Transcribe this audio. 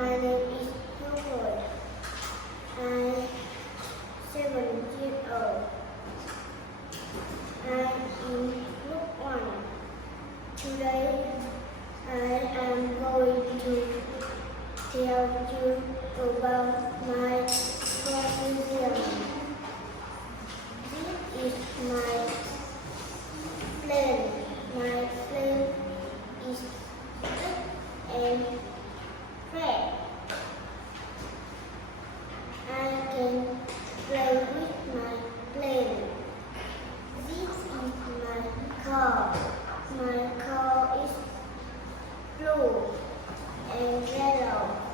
My name is Howard. I'm 7 years old. I'm in group 1. Today, I am going to tell you about my museum. This is my plane. My plane is big and fat. I can play with my plane. This is my car. My car is blue and yellow.